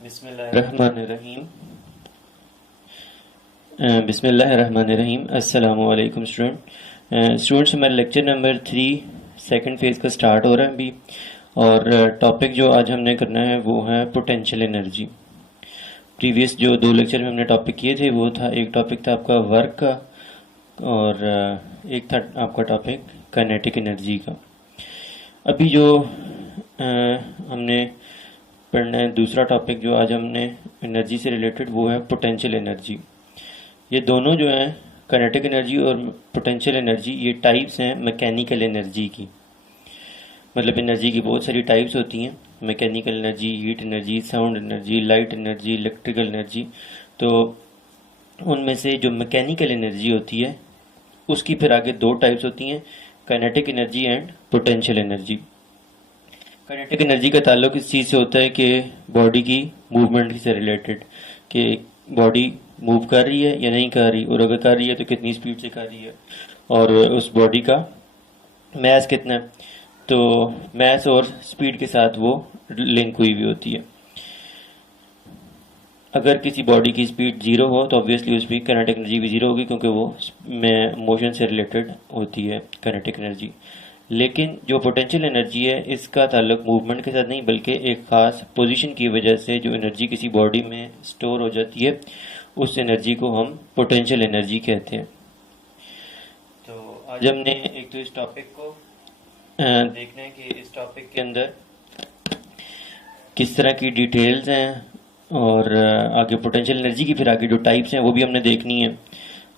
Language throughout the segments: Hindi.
बिस्मिल्लाहिर्रहमानिर्रहीम। बिस्मिल्लाहिर्रहमानिर्रहीम। अस्सलामु अलैकुम स्टूडेंट। स्टूडेंट्स, हमारा लेक्चर नंबर 3 सेकंड फेज़ का स्टार्ट हो रहा है अभी। और टॉपिक जो आज हमने करना है वो है पोटेंशियल एनर्जी। प्रीवियस जो 2 लेक्चर में हमने टॉपिक किए थे वो था, एक टॉपिक था आपका वर्क का और एक था आपका टॉपिक काइनेटिक एनर्जी का। अभी जो हमने पढ़ना है दूसरा टॉपिक जो आज हमने एनर्जी से रिलेटेड वो है पोटेंशियल एनर्जी। ये दोनों जो हैं, काइनेटिक एनर्जी और पोटेंशियल एनर्जी, ये टाइप्स हैं मैकेनिकल एनर्जी की। मतलब एनर्जी की बहुत सारी टाइप्स होती हैं, mechanical energy, heat energy, sound energy, light energy, electrical energy. तो उनमें से जो मैकेनिकल एनर्जी होती है उसकी फिर आगे 2 टाइप्स होती हैं, kinetic energy and potential energy. Kinetic energy का ताल्लुक इस चीज़ से होता है कि बॉडी की मूवमेंट से रिलेटेड, कि बॉडी मूव कर रही है या नहीं कर रही, और अगर कर रही है तो कितनी स्पीड से कर रही है, और उस बॉडी का मैस कितना है। तो मैस और स्पीड के साथ वो लिंक हुई हुई होती है। अगर किसी बॉडी की स्पीड 0 हो तो ऑब्वियसली उसकी काइनेटिक एनर्जी भी 0 होगी, क्योंकि वो मोशन से रिलेटेड होती है काइनेटिक एनर्जी। लेकिन जो पोटेंशियल एनर्जी है इसका ताल्लुक मूवमेंट के साथ नहीं, बल्कि एक ख़ास पोजीशन की वजह से जो एनर्जी किसी बॉडी में स्टोर हो जाती है उस एनर्जी को हम पोटेंशियल एनर्जी कहते हैं। तो आज हमने एक तो इस टॉपिक को देखना है कि इस टॉपिक के अंदर किस तरह की डिटेल्स हैं, और आगे पोटेंशियल एनर्जी की फिर आगे जो टाइप्स हैं वो भी हमने देखनी है,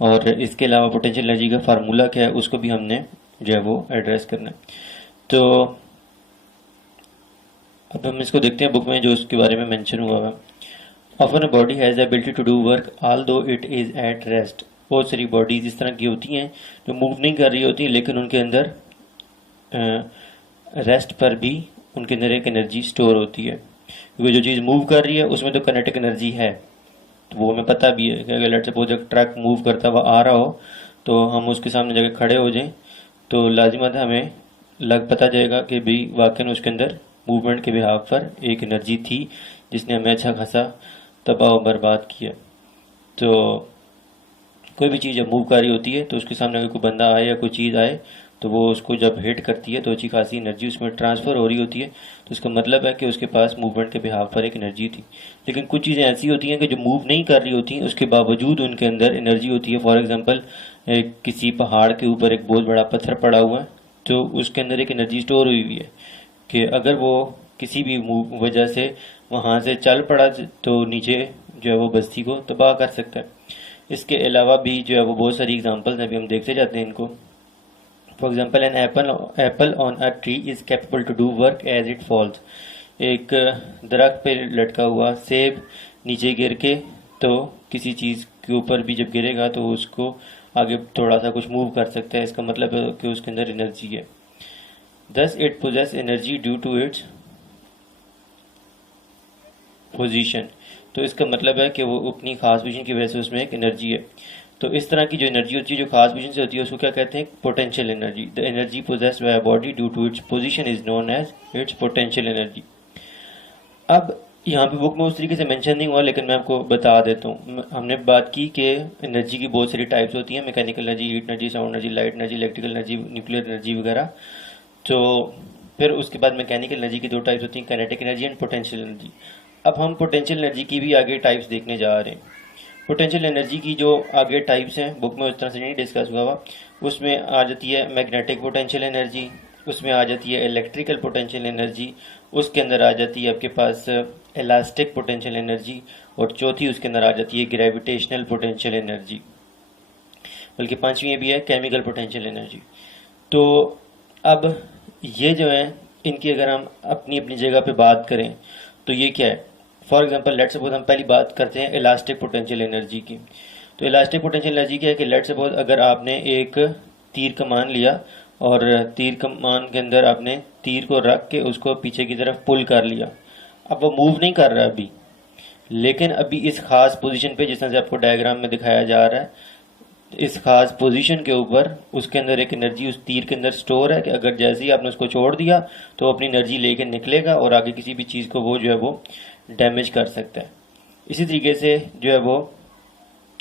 और इसके अलावा पोटेंशियल एनर्जी का फार्मूला क्या है उसको भी हमने जो है वो एड्रेस करना है। तो अब हम इसको देखते हैं बुक में जो उसके बारे में मेंशन हुआ है। Often a body has the ability to do work although it is at rest. बहुत सारी बॉडीज इस तरह की होती हैं जो मूव नहीं कर रही होती, लेकिन उनके अंदर रेस्ट पर भी उनके अंदर एक एनर्जी स्टोर होती है, क्योंकि जो चीज़ मूव कर रही है उसमें तो काइनेटिक एनर्जी है। तो वो हमें पता भी है कि अगर लेट्स सपोज एक ट्रक मूव करता हुआ आ रहा हो तो हम उसके सामने जाके खड़े हो जाएं तो लाजिमत हमें पता जाएगा कि भाई वाकई में उसके अंदर मूवमेंट के बिहाफ पर एक एनर्जी थी जिसने हमें अच्छा खासा तबाह और बर्बाद किया। तो कोई भी चीज़ जब मूव कर रही होती है तो उसके सामने अगर कोई बंदा आए या कोई चीज़ आए तो वो उसको जब हिट करती है तो अच्छी खासी एनर्जी उसमें ट्रांसफ़र हो रही होती है। तो इसका मतलब है कि उसके पास मूवमेंट के बिहाफ पर एक एनर्जी थी। लेकिन कुछ चीज़ें ऐसी होती हैं कि जो मूव नहीं कर रही होती उसके बावजूद उनके अंदर एनर्जी होती है। फॉर एग्जांपल, किसी पहाड़ के ऊपर एक बहुत बड़ा पत्थर पड़ा हुआ है तो उसके अंदर एक एनर्जी स्टोर हुई हुई है कि अगर वो किसी भी वजह से वहाँ से चल पड़ा तो नीचे जो है वो बस्ती को तबाह कर सकता है। इसके अलावा भी जो है वो बहुत सारी एग्जांपल्स हैं, अभी हम देखते जाते हैं इनको। For example, an apple on a tree is capable to do work as it falls. एक दरख्त पे लटका हुआ सेब नीचे गिर के तो किसी चीज़ के ऊपर भी जब गिरेगा तो उसको आगे थोड़ा सा कुछ मूव कर सकता है। इसका मतलब है कि उसके अंदर एनर्जी है। Thus it possesses energy due to its position. तो इसका मतलब है कि वो अपनी खास पोजीशन की वजह से उसमें एक एनर्जी है। तो इस तरह की जो एनर्जी होती है जो खास पोजीशन से होती है उसको क्या कहते हैं? Potential energy. The energy possessed by a body due to its position is known as its potential energy. अब यहाँ पे बुक में उस तरीके से मेंशन नहीं हुआ, लेकिन मैं आपको बता देता हूँ। हमने बात की कि एनर्जी की बहुत सारी टाइप्स होती हैं, mechanical energy, heat energy, sound energy, light energy, electrical energy, nuclear energy वगैरह। तो फिर उसके बाद मैकेनिकल एनर्जी की 2 टाइप्स होती हैं, kinetic energy and potential energy. अब हम पोटेंशियल एनर्जी की भी आगे टाइप्स देखने जा रहे हैं। पोटेंशियल एनर्जी की जो आगे टाइप्स हैं बुक में उस तरह से नहीं डिस्कस हुआ उसमें आ जाती है मैग्नेटिक पोटेंशियल एनर्जी, उसमें आ जाती है इलेक्ट्रिकल पोटेंशियल एनर्जी, उसके अंदर आ जाती है आपके पास इलास्टिक पोटेंशियल एनर्जी, और चौथी उसके अंदर आ जाती है ग्रेविटेशनल पोटेंशियल एनर्जी। बल्कि 5वीं भी है केमिकल पोटेंशियल एनर्जी। तो अब ये जो है इनकी अगर हम अपनी अपनी जगह पे बात करें तो ये क्या है? फॉर एग्जांपल, लेट्स सपोज हम पहली बात करते हैं इलास्टिक पोटेंशियल एनर्जी की। तो इलास्टिक पोटेंशियल एनर्जी क्या है कि लेट्स सपोज अगर आपने एक तीर कमान लिया और तीर कमान के अंदर आपने तीर को रख के उसको पीछे की तरफ पुल कर लिया। अब वो मूव नहीं कर रहा अभी, लेकिन अभी इस खास पोजीशन पे जिस तरह से आपको डायग्राम में दिखाया जा रहा है, इस खास पोजीशन के ऊपर उसके अंदर एक एनर्जी उस तीर के अंदर स्टोर है कि अगर जैसे ही आपने उसको छोड़ दिया तो अपनी एनर्जी लेके निकलेगा और आगे किसी भी चीज़ को वो जो है वो डैमेज कर सकता है। इसी तरीके से जो है वो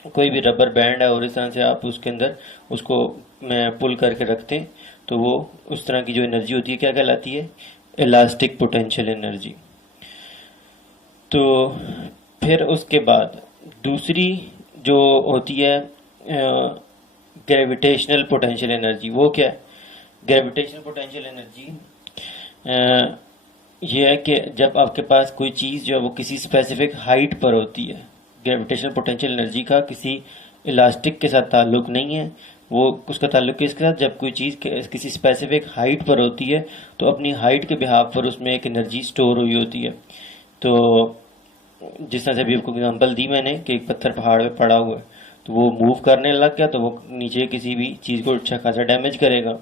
कोई भी रबर बैंड है और इस तरह से आप उसके अंदर उसको पुल करके रखते हैं तो वो उस तरह की जो एनर्जी होती है क्या कहलाती है, इलास्टिक पोटेंशियल एनर्जी। तो फिर उसके बाद दूसरी जो होती है ग्रेविटेशनल पोटेंशियल एनर्जी, वो क्या है? ग्रेविटेशनल पोटेंशियल एनर्जी ये है कि जब आपके पास कोई चीज़ जो है वो किसी स्पेसिफिक हाइट पर होती है, ग्रेविटेशनल पोटेंशियल एनर्जी का किसी इलास्टिक के साथ ताल्लुक नहीं है, वो उसका ताल्लुक किसके साथ, जब कोई चीज़ किसी स्पेसिफिक हाइट पर होती है तो अपनी हाइट के बिहाफ पर उसमें एक एनर्जी स्टोर हुई होती है। तो जिस तरह से अभी आपको एग्जांपल दी मैंने कि एक पत्थर पहाड़ पे पड़ा हुआ है तो वो मूव करने लग गया तो वो नीचे किसी भी चीज़ को अच्छा खासा डैमेज करेगा।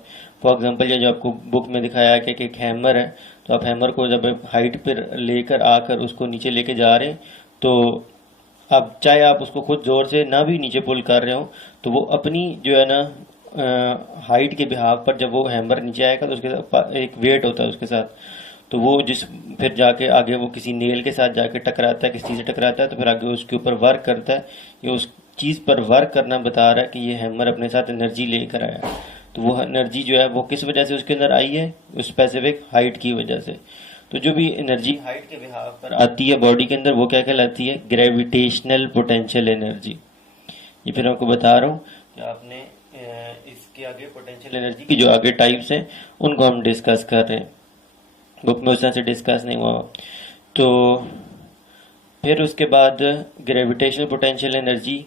फॉर एग्जांपल ये जो आपको बुक में दिखाया है कि एक हैमर है, तो आप हैमर को जब हाइट पर लेकर आकर उसको नीचे लेके जा रहे हैं तो अब चाहे आप उसको खुद जोर से ना भी नीचे पुल कर रहे हो तो वो अपनी जो है ना हाइट के बिहाव पर जब वो हैमर नीचे आएगा तो उसके साथ एक वेट होता है उसके साथ, तो वो जिस फिर जाके आगे वो किसी नेल के साथ जाके टकराता है, किसी चीज़ से टकराता है तो फिर आगे उसके ऊपर वर्क करता है। ये उस चीज़ पर वर्क करना बता रहा है कि ये हैमर अपने साथ एनर्जी लेकर आया। तो वो एनर्जी जो है वो किस वजह से उसके अंदर आई है, उस स्पेसिफिक हाइट की वजह से। तो जो भी एनर्जी हाइट के बिहाफ पर आती है बॉडी के अंदर वो क्या कहलाती है, ग्रेविटेशनल पोटेंशियल एनर्जी। ये फिर आपको बता रहा हूँ कि आपने इसके आगे पोटेंशियल एनर्जी की जो आगे टाइप्स हैं उनको हम डिस्कस कर रहे हैं, बुक में उस तरह से डिस्कस नहीं हुआ। तो फिर उसके बाद ग्रेविटेशनल पोटेंशियल एनर्जी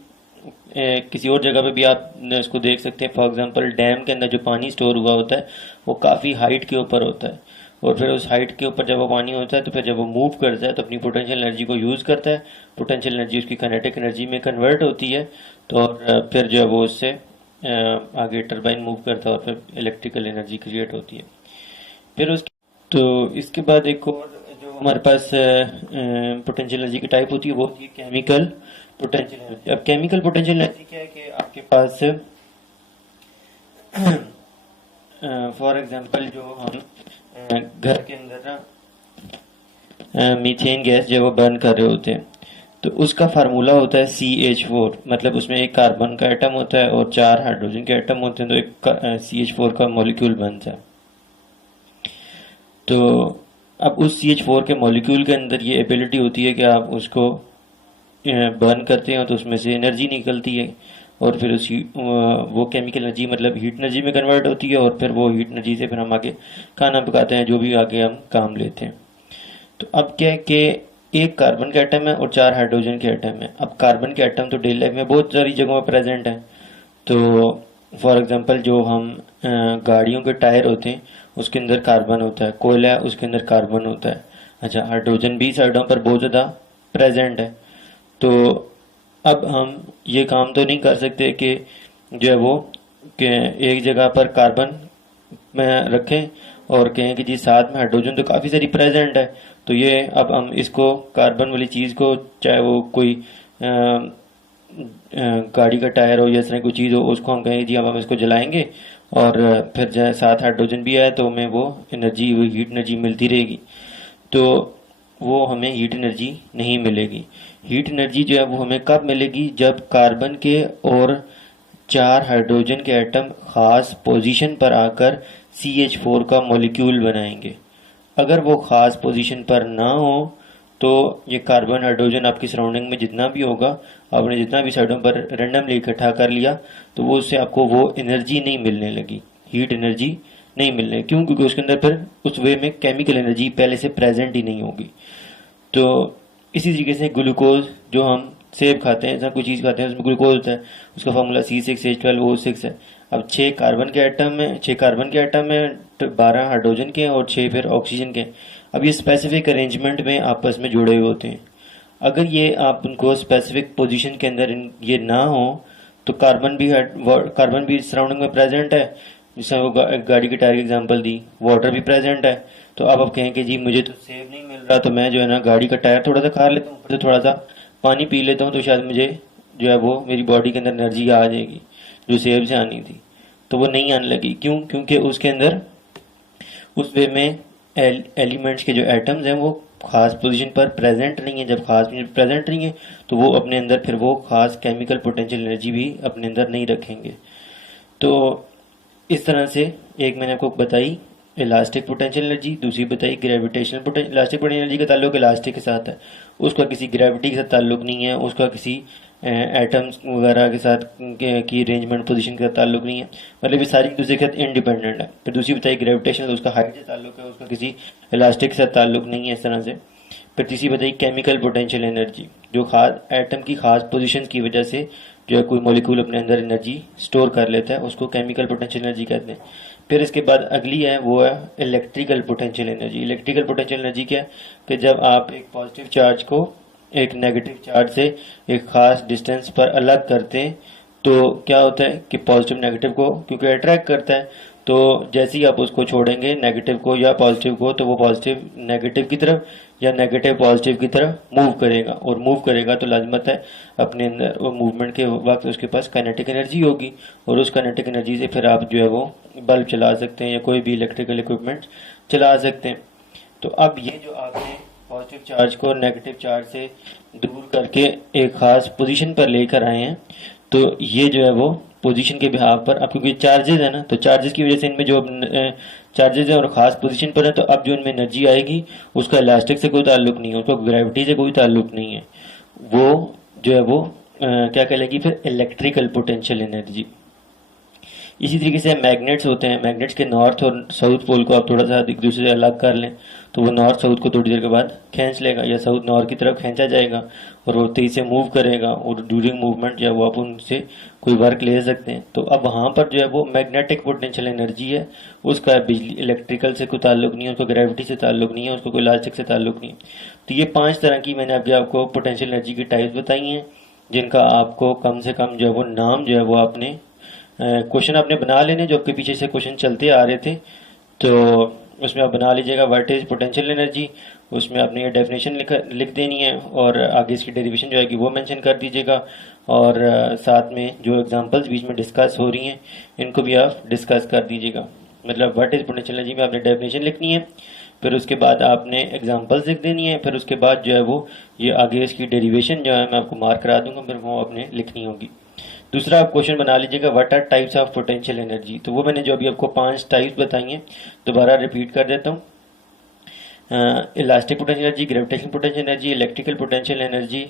किसी और जगह पे भी आप इसको देख सकते हैं। फॉर एग्जांपल डैम के अंदर जो पानी स्टोर हुआ होता है वो काफ़ी हाइट के ऊपर होता है और फिर उस हाइट के ऊपर जब वो पानी होता है तो फिर जब वो मूव करता है तो अपनी पोटेंशियल एनर्जी को यूज़ करता है, पोटेंशियल एनर्जी उसकी काइनेटिक एनर्जी में कन्वर्ट होती है तो और फिर जो है वो उससे आगे टरबाइन मूव करता है और फिर इलेक्ट्रिकल एनर्जी क्रिएट होती है। फिर उसके तो इसके बाद एक और जो हमारे पास पोटेंशियल एनर्जी की टाइप होती है वो होती है केमिकल पोटेंशियल एनर्जी। अब केमिकल पोटेंशियल एनर्जी क्या है कि आपके पास फॉर एग्जांपल जो हम घर के अंदर ना मीथेन गैस जो वो बर्न कर रहे होते हैं तो उसका फार्मूला होता है CH4, मतलब उसमें एक कार्बन का एटम होता है और 4 हाइड्रोजन के एटम होते हैं तो एक CH4 का मॉलिक्यूल बनता है। तो अब उस CH4 के मॉलिक्यूल के अंदर ये एबिलिटी होती है कि आप उसको बर्न करते हैं तो उसमें से एनर्जी निकलती है और फिर उसी वो केमिकल एनर्जी मतलब हीट एनर्जी में कन्वर्ट होती है और फिर वो हीट एनर्जी से फिर हम आगे खाना पकाते हैं, जो भी आगे हम काम लेते हैं। तो अब क्या है कि एक कार्बन का एटम है और 4 हाइड्रोजन के एटम है। अब कार्बन के एटम तो डेली लाइफ में बहुत सारी जगहों पर प्रेजेंट है। तो फॉर एग्जांपल जो हम गाड़ियों के टायर होते हैं उसके अंदर कार्बन होता है, कोयला है उसके अंदर कार्बन होता है। अच्छा, हाइड्रोजन भी साइडों पर बहुत ज़्यादा प्रेजेंट है। तो अब हम ये काम तो नहीं कर सकते कि जो है वो कि एक जगह पर कार्बन में रखें और कहें कि जी साथ में हाइड्रोजन तो काफ़ी सारी प्रेजेंट है तो ये अब हम इसको कार्बन वाली चीज़ को चाहे वो कोई गाड़ी का टायर हो या इस तरह कोई चीज़ हो उसको हम कहें जी अब हम इसको जलाएंगे और फिर जो साथ हाइड्रोजन भी आए तो हमें वो एनर्जी वो हीट एनर्जी मिलती रहेगी, तो वो हमें हीट एनर्जी नहीं मिलेगी। हीट एनर्जी जो है वो हमें कब मिलेगी, जब कार्बन के और 4 हाइड्रोजन के एटम ख़ास पोजीशन पर आकर CH4 का मॉलिक्यूल बनाएंगे। अगर वो ख़ास पोजीशन पर ना हो तो ये कार्बन हाइड्रोजन आपकी सराउंडिंग में जितना भी होगा, आपने जितना भी साइडों पर रैंडमली इकट्ठा कर लिया तो वो उससे आपको वो एनर्जी नहीं मिलने लगी, हीट एनर्जी नहीं मिलने। क्यों? क्योंकि उसके अंदर फिर उस वे में केमिकल एनर्जी पहले से प्रेजेंट ही नहीं होगी। तो इसी तरीके से ग्लूकोज जो हम सेब खाते हैं, ऐसा कोई चीज़ खाते हैं उसमें ग्लूकोज होता है, उसका फार्मूला C6H12O6 है। अब 6 कार्बन के एटम में 6 कार्बन के एटम में 12 हाइड्रोजन के और 6 फिर ऑक्सीजन के। अब ये स्पेसिफिक अरेंजमेंट में आपस में जुड़े हुए होते हैं। अगर ये आप उनको स्पेसिफिक पोजीशन के अंदर ये ना हो तो कार्बन भी सराउंडिंग में प्रेजेंट है, जैसे वो गाड़ी के टायर की एग्जांपल दी, वाटर भी प्रेजेंट है। तो अब आप कहें कि जी मुझे तो सेब नहीं मिल रहा तो मैं जो है ना गाड़ी का टायर थोड़ा सा खा लेता हूँ, ऊपर से थोड़ा सा पानी पी लेता हूँ तो शायद मुझे जो है वो मेरी बॉडी के अंदर एनर्जी आ जाएगी जो सेब से आनी थी, तो वो नहीं आने लगी। क्योंकि उसके अंदर उस वे में एलिमेंट्स के जो एटम्स हैं वो खास पोजीशन पर प्रेजेंट नहीं है, जब खास पोजीशन पर प्रेजेंट नहीं है तो वो अपने अंदर फिर वो खास केमिकल पोटेंशियल एनर्जी भी अपने अंदर नहीं रखेंगे। तो इस तरह से एक मैंने आपको बताई इलास्टिक पोटेंशियल एनर्जी, दूसरी बताई gravitational potential. Elastic potential energy का ताल्लुक इलास्टिक के साथ है, उसका किसी ग्रेविटी के साथ ताल्लुक नहीं है, उसका किसी एटम्स वगैरह के साथ की अरेंजमेंट पोजीशन के साथ ताल्लुक नहीं है, मतलब ये सारी एक दूसरे के साथ इंडिपेंडेंट है। फिर दूसरी बताई ग्रेविटेशनल, तो उसका हाइट से ताल्लुक है, उसका किसी इलास्टिक के साथ ताल्लुक नहीं है, इस तरह से। फिर तीसरी बताई केमिकल पोटेंशियल एनर्जी, जो खास एटम की खास पोजीशन की वजह से जो है कोई मॉलिक्यूल अपने अंदर एनर्जी स्टोर कर लेता है, उसको केमिकल पोटेंशियल एनर्जी कहते हैं। फिर इसके बाद अगली है वो है electrical potential energy. Electrical potential energy क्या है कि जब आप एक पॉजिटिव चार्ज को एक नेगेटिव चार्ज से एक खास डिस्टेंस पर अलग करते हैं तो क्या होता है कि पॉजिटिव नेगेटिव को क्योंकि अट्रैक्ट करता है, तो जैसे ही आप उसको छोड़ेंगे नेगेटिव को या पॉजिटिव को, तो वो पॉजिटिव नेगेटिव की तरफ या नेगेटिव पॉजिटिव की तरफ मूव करेगा, और मूव करेगा तो लाजमत है अपने अंदर वो मूवमेंट के वक्त उसके पास काइनेटिक एनर्जी होगी, और उस काइनेटिक एनर्जी से फिर आप जो है वो बल्ब चला सकते हैं या कोई भी इलेक्ट्रिकल इक्विपमेंट चला सकते हैं। तो अब ये जो आपने पॉजिटिव चार्ज को नेगेटिव चार्ज से दूर करके एक खास पोजीशन पर लेकर आए हैं, तो ये जो है वो पोजीशन के बिहाव पर, अब क्योंकि चार्जेस है ना, तो चार्जेस की वजह से इनमें जो चार्जेस है और खास पोजीशन पर है, तो अब जो इनमें एनर्जी आएगी उसका इलास्टिक से कोई ताल्लुक नहीं है, उसका ग्रेविटी से कोई ताल्लुक नहीं है, वो जो है वो क्या कहलाएगी फिर इलेक्ट्रिकल पोटेंशियल एनर्जी। इसी तरीके से मैग्नेट्स होते हैं, मैग्नेट्स के नॉर्थ और साउथ पोल को आप थोड़ा सा एक दूसरे से अलग कर लें तो वो नॉर्थ साउथ को थोड़ी देर के बाद खींच लेगा, या साउथ नॉर्थ की तरफ खींचा जाएगा और वो तेजी से मूव करेगा, और ड्यूरिंग मूवमेंट या वो आप उनसे कोई वर्क ले सकते हैं। तो अब वहाँ पर जो है वो मैग्नेटिक पोटेंशियल एनर्जी है, उसका बिजली इलेक्ट्रिकल से कोई ताल्लुक नहीं है, उसका ग्रेविटी से ताल्लुक नहीं है, उसको कोई इलास्टिक से ताल्लुक नहीं है। तो ये 5 तरह की मैंने आपको पोटेंशियल एनर्जी की टाइप्स बताई हैं, जिनका आपको कम से कम जो है वो नाम जो है वो आपने क्वेश्चन आपने बना लेने, जो आपके पीछे से क्वेश्चन चलते आ रहे थे, तो उसमें आप बना लीजिएगा व्हाट इज पोटेंशियल एनर्जी, उसमें आपने ये डेफिनेशन लिख देनी है, और आगे इसकी डेरिवेशन जो है कि वो मेंशन कर दीजिएगा, और साथ में जो एग्जांपल्स बीच में डिस्कस हो रही हैं इनको भी आप डिस्कस कर दीजिएगा। मतलब व्हाट इज पोटेंशियल एनर्जी में आपने डेफिनेशन लिखनी है, फिर उसके बाद आपने एग्जांपल्स लिख देनी है, फिर उसके बाद जो है वो ये आगे इसकी डेरिवेशन जो है मैं आपको मार्क करा दूंगा, फिर वो आपने लिखनी होगी। दूसरा आप क्वेश्चन बना लीजिएगा what are types of potential energy, तो वो मैंने जो अभी आपको 5 टाइप्स बताई हैं दोबारा रिपीट कर देता हूँ। Elastic potential energy, gravitational potential energy, electrical potential energy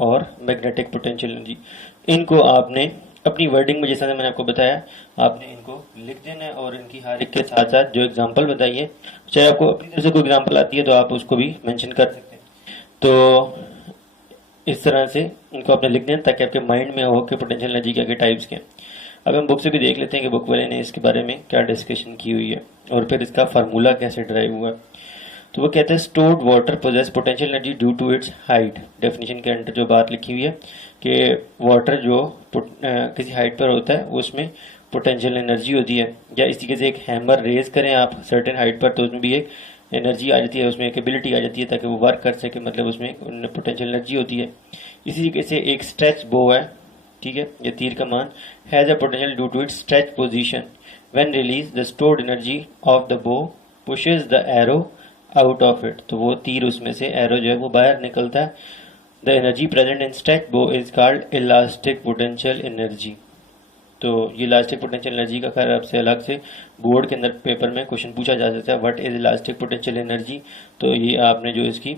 और मैग्नेटिक पोटेंशियल एनर्जी। इनको आपने अपनी वर्डिंग में जैसा मैंने आपको बताया आपने इनको लिख देना है, और इनकी हर एक के साथ साथ जो एग्जांपल बताई है, चाहे आपको अपनी तरफ से कोई एग्जांपल आती है तो आप उसको भी मेंशन कर सकते हैं। तो इस तरह से इनको आपने लिख देना ताकि आपके माइंड में हो कि पोटेंशियल एनर्जी के टाइप्स के। अब हम बुक से भी देख लेते हैं कि बुक वाले ने इसके बारे में क्या डिस्कशन की हुई है और फिर इसका फार्मूला कैसे ड्राइव हुआ है। तो वो कहते हैं stored water possess potential energy due to its height. Definition के अंदर जो बात लिखी हुई है कि वाटर जो किसी हाइट पर होता है उसमें पोटेंशियल एनर्जी होती है, या इस तरीके से एक हैमर रेज करें आप सर्टेन हाइट पर तो उसमें भी एक एनर्जी आ जाती है, उसमें एक एबिलिटी आ जाती है ताकि वो वर्क कर सके, मतलब उसमें पोटेंशियल एनर्जी होती है। इसी तरीके से एक स्ट्रेच बो है, ठीक है, ये तीर कमान has a potential due to its stretch position when release the stored energy of the bow pushes the arrow out of it. तो वो तीर उसमें से एरो जो है वो बाहर निकलता है। The energy present in stretch bow is called elastic potential energy. तो ये इलास्टिक पोटेंशियल एनर्जी का खैर आपसे अलग से बोर्ड के अंदर पेपर में क्वेश्चन पूछा जा सकता है, what is elastic potential energy. तो ये आपने जो इसकी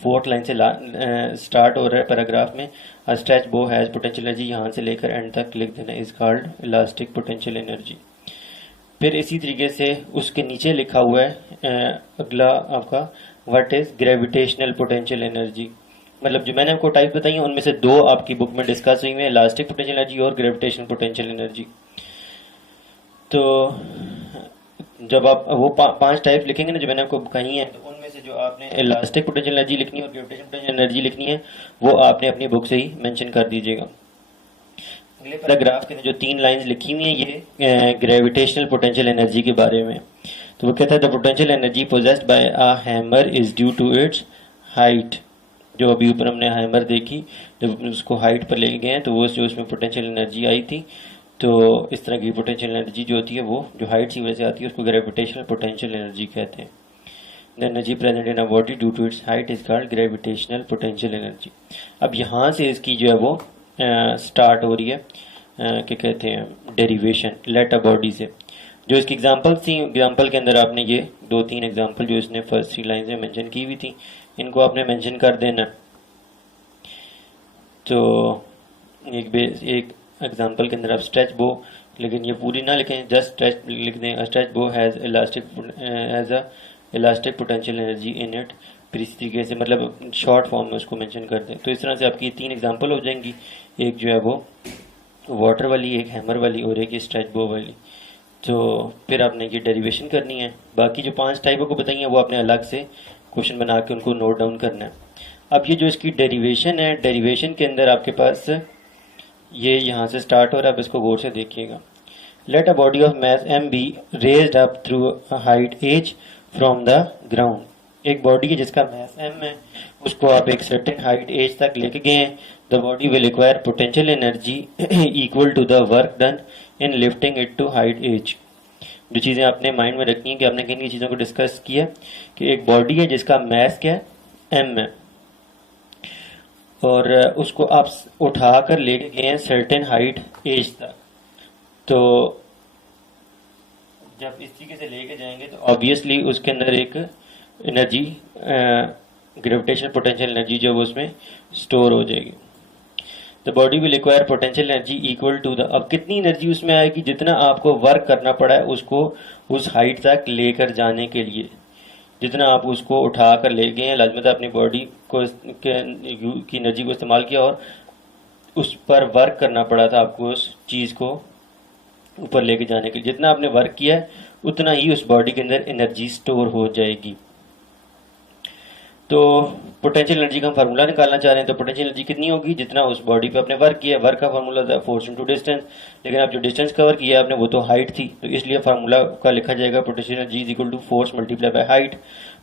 4th लाइन से स्टार्ट हो रहा है पैराग्राफ में, स्ट्रेच बो हैज पोटेंशियल एनर्जी, यहाँ से लेकर एंड तक लिख देना is called elastic potential energy. फिर इसी तरीके से उसके नीचे लिखा हुआ है अगला आपका what is gravitational potential energy. मतलब जो मैंने आपको टाइप बताई है उनमें से 2 आपकी बुक में डिस्कस हुई है, इलास्टिक पोटेंशियल एनर्जी और ग्रेविटेशनल पोटेंशियल एनर्जी। तो जब आप वो 5 टाइप लिखेंगे ना जो मैंने आपको कही है, तो उनमें से जो आपने इलास्टिक पोटेंशियल एनर्जी लिखनी है और ग्रेविटेशनल पोटेंशियल एनर्जी लिखनी है वो आपने अपनी बुक से ही मेंशन कर दीजिएगा। अगले पैराग्राफ के जो 3 लाइंस लिखी हुई हैं ये ग्रेविटेशनल पोटेंशियल एनर्जी के बारे में। तो वो कहता है the potential energy possessed by a hammer is due to its height. जो अभी ऊपर हमने हैमर देखी, जब उसको हाइट पर ले गए हैं तो वो जो उसमें पोटेंशियल एनर्जी आई थी, तो इस तरह की पोटेंशियल एनर्जी जो होती है वो जो हाइट की वजह से आती है उसको ग्रेविटेशनल पोटेंशियल एनर्जी कहते हैं। The energy present in a body due to its height is called gravitational potential energy. अब यहाँ से इसकी जो है वो स्टार्ट हो रही है क्या कहते हैं डेरिवेशन लेट अ बॉडी से। जो इसकी एग्जांपल थी, एग्जांपल के अंदर आपने ये 2-3 एग्जांपल जो इसने फर्स्ट 3 लाइन में मेंशन की हुई थी, इनको आपने मेंशन कर देना। तो एक एग्जांपल के अंदर आप स्ट्रेच बो, लेकिन ये पूरी ना लिखें, जस्ट स्ट्रेच लिख दें। स्ट्रेच बो has elastic potential energy in it. फिर इसी तरीके से मतलब शॉर्ट फॉर्म में उसको मेंशन कर दें। तो इस तरह से आपकी 3 एग्जांपल हो जाएंगी, एक जो है वो वाटर वाली, एक हैमर वाली और एक स्ट्रेच बो वाली। तो फिर आपने ये डेरिवेशन करनी है। बाकी जो 5 टाइपों को बताई हैं वो आपने अलग से क्वेश्चन बना के उनको नोट डाउन करना है। अब ये जो इसकी डेरिवेशन है, डेरिवेशन के अंदर आपके पास ये यहाँ से स्टार्ट हो रहा है। अब इसको गौर से देखिएगा। Let a body of mass m be raised up through a height h from the ground. एक बॉडी है जिसका मैस m है, उसको आप एक सर्टेन हाइट h तक लेके गए हैं। The body will require potential energy equal to the work done in lifting it to height h। जो चीज़ें आपने माइंड में रखनी है कि आपने किन किन चीज़ों को डिस्कस किया कि एक बॉडी है जिसका मैस क्या है m है, और उसको आप उठा कर लेके गए हैं सर्टेन हाइट एज तक। तो जब इस तरीके से लेके जाएंगे तो ऑब्वियसली उसके अंदर एक एनर्जी ग्रेविटेशनल पोटेंशियल एनर्जी जो है वो उसमें स्टोर हो जाएगी। The body will require potential energy equal to the, अब कितनी एनर्जी उसमें आएगी जितना आपको वर्क करना पड़ा है उसको उस हाइट तक लेकर जाने के लिए। जितना आप उसको उठा कर ले गए हैं, लाजमत अपनी बॉडी को की एनर्जी को इस्तेमाल किया और उस पर वर्क करना पड़ा था आपको उस चीज़ को ऊपर लेके जाने के लिए। जितना आपने वर्क किया है उतना ही उस बॉडी के अंदर एनर्जी स्टोर हो जाएगी। तो पोटेंशियल एनर्जी का हम फार्मूला निकालना चाह रहे हैं। तो पोटेंशियल एनर्जी कितनी होगी जितना उस बॉडी पे आपने वर्क किया। वर्क का फार्मूला था फोर्स इनटू डिस्टेंस, लेकिन आप जो डिस्टेंस कवर किया आपने वो तो हाइट थी, तो इसलिए फार्मूला का लिखा जाएगा potential energy is equal to force multiply by height.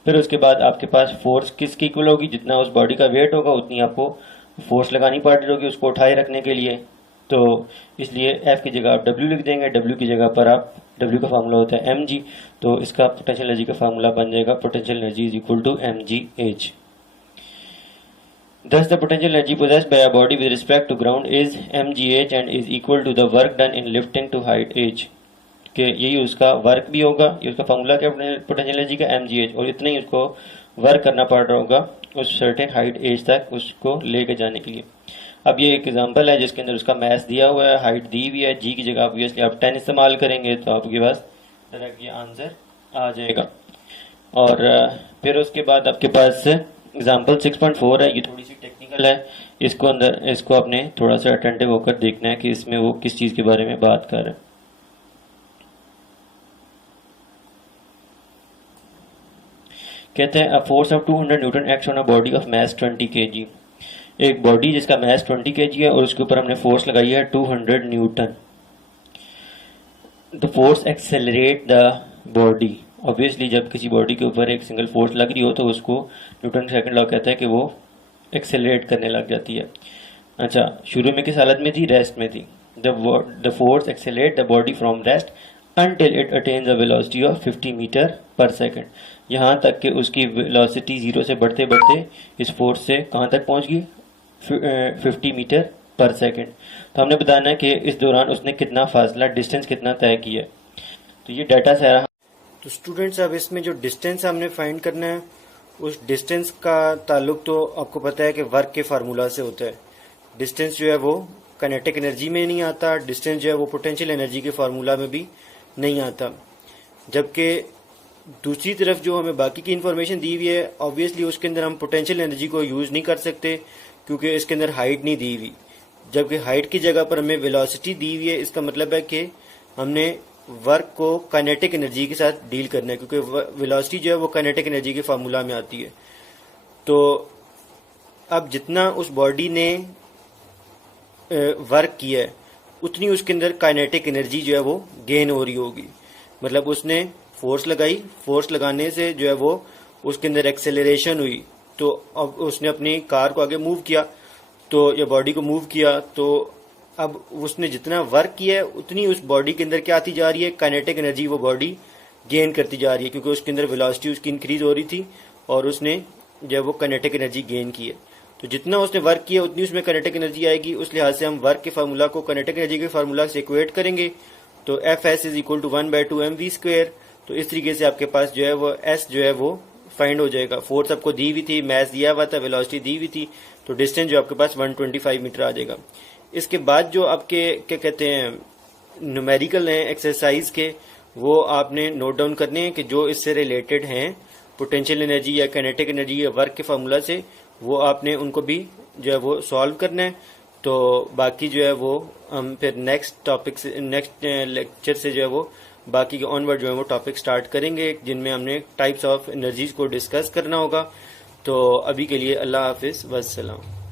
फिर उसके बाद आपके पास फोर्स किसकी इक्वल होगी, जितना उस बॉडी का वेट होगा उतनी आपको फोर्स लगानी पड़ रही होगी उसको उठाए रखने के लिए। तो इसलिए एफ की जगह आप डब्ल्यू लिख देंगे, डब्ल्यू की जगह पर आप, डब्ल्यू का फार्मूला होता है mg, तो इसका पोटेंशियल एनर्जी का फार्मूला बन जाएगा potential energy is equal to mgh। Thus, the potential energy possessed by a body with respect to ground is mgh and is equal to the work done in lifting to height h। कि यही उसका वर्क भी होगा, ये उसका फार्मूला क्या पोटेंशियल एनर्जी का mgh, और इतना ही उसको वर्क करना पड़ रहा होगा उस सर्टेन हाइट एज तक उसको लेके जाने के लिए। अब ये एक एग्जांपल है जिसके अंदर उसका मैस दिया हुआ है, हाइट दी हुई है, जी की जगह ऑब्वियसली आप 10 इस्तेमाल करेंगे तो आपके पास डायरेक्ट ये आंसर आ जाएगा। और फिर उसके बाद आपके पास एग्जाम्पल 6.4 है, ये थोड़ी सी टेक्निकल है, इसको आपने थोड़ा सा अटेंटिव होकर देखना है कि इसमें वो किस चीज़ के बारे में बात कर रहे हैं। कहते हैं a force of 200 Newton acts on a body of mess 20 kg। एक बॉडी जिसका मैस 20 kg है और उसके ऊपर हमने फोर्स लगाई है 200 Newton. The force accelerate the body. Obviously जब किसी बॉडी के ऊपर एक सिंगल फोर्स लग रही हो तो उसको न्यूटन सेकंड लॉ कहता है कि वो एक्सेलरेट करने लग जाती है। अच्छा, शुरू में किस हालत में थी, रेस्ट में थी। The force accelerate the body from rest until it attains a velocity of 50 metre per second. यहाँ तक कि उसकी वेलोसिटी 0 से बढ़ते बढ़ते इस फोर्स से कहाँ तक पहुँच गई, 50 मीटर पर सेकेंड। तो हमने बताना है कि इस दौरान उसने कितना फासला, डिस्टेंस कितना तय किया। तो ये डाटा से रहा। तो स्टूडेंट्स अब इसमें जो डिस्टेंस हमने फाइंड करना है, उस डिस्टेंस का ताल्लुक तो आपको पता है कि वर्क के फार्मूला से होता है। डिस्टेंस जो है वो काइनेटिक एनर्जी में नहीं आता, डिस्टेंस जो है वो पोटेंशियल एनर्जी के फार्मूला में भी नहीं आता। जबकि दूसरी तरफ जो हमें बाकी की इन्फॉर्मेशन दी हुई है, ऑब्वियसली उसके अंदर हम पोटेंशियल एनर्जी को यूज़ नहीं कर सकते क्योंकि इसके अंदर हाइट नहीं दी हुई। जबकि हाइट की जगह पर हमें वेलोसिटी दी हुई है, इसका मतलब है कि हमने वर्क को काइनेटिक एनर्जी के साथ डील करना है, क्योंकि वेलोसिटी जो है वो काइनेटिक एनर्जी के फार्मूला में आती है। तो अब जितना उस बॉडी ने वर्क किया है उतनी उसके अंदर काइनेटिक एनर्जी जो है वो गेन हो रही होगी। मतलब उसने फोर्स लगाई, फोर्स लगाने से जो है वो उसके अंदर एक्सेलरेशन हुई, तो अब उसने अपनी कार को आगे मूव किया, तो या बॉडी को मूव किया, तो अब उसने जितना वर्क किया है उतनी उस बॉडी के अंदर क्या आती जा रही है, काइनेटिक एनर्जी वो बॉडी गेन करती जा रही है, क्योंकि उसके अंदर वेलोसिटी उसकी इंक्रीज हो रही थी और उसने जो है वो काइनेटिक एनर्जी गेन की है। तो जितना उसने वर्क किया उतनी उसमें काइनेटिक एनर्जी आएगी। उस लिहाज से हम वर्क के फार्मूला को काइनेटिक एनर्जी के फार्मूला से इक्वेट करेंगे, तो Fs is equal to 1/2mv²। तो इस तरीके से आपके पास जो है वो S जो है वो फाइंड हो जाएगा। फोर्स आपको दी हुई थी, मैस दिया हुआ था, वेलोसिटी दी हुई थी, तो डिस्टेंस जो आपके पास 125 मीटर आ जाएगा। इसके बाद जो आपके क्या कहते हैं न्यूमेरिकल हैं एक्सरसाइज के, वो आपने नोट डाउन करने हैं कि जो इससे रिलेटेड हैं पोटेंशियल एनर्जी या काइनेटिक एनर्जी या वर्क के फार्मूला से, वो आपने उनको भी जो है वो सॉल्व करना है। तो बाकी जो है वो हम फिर नेक्स्ट टॉपिक से, नेक्स्ट लेक्चर से जो है वो बाकी के ऑनवर्ड जो है वो टॉपिक स्टार्ट करेंगे, जिनमें हमने टाइप्स ऑफ एनर्जीज को डिस्कस करना होगा। तो अभी के लिए अल्लाह हाफिज वस्सलाम।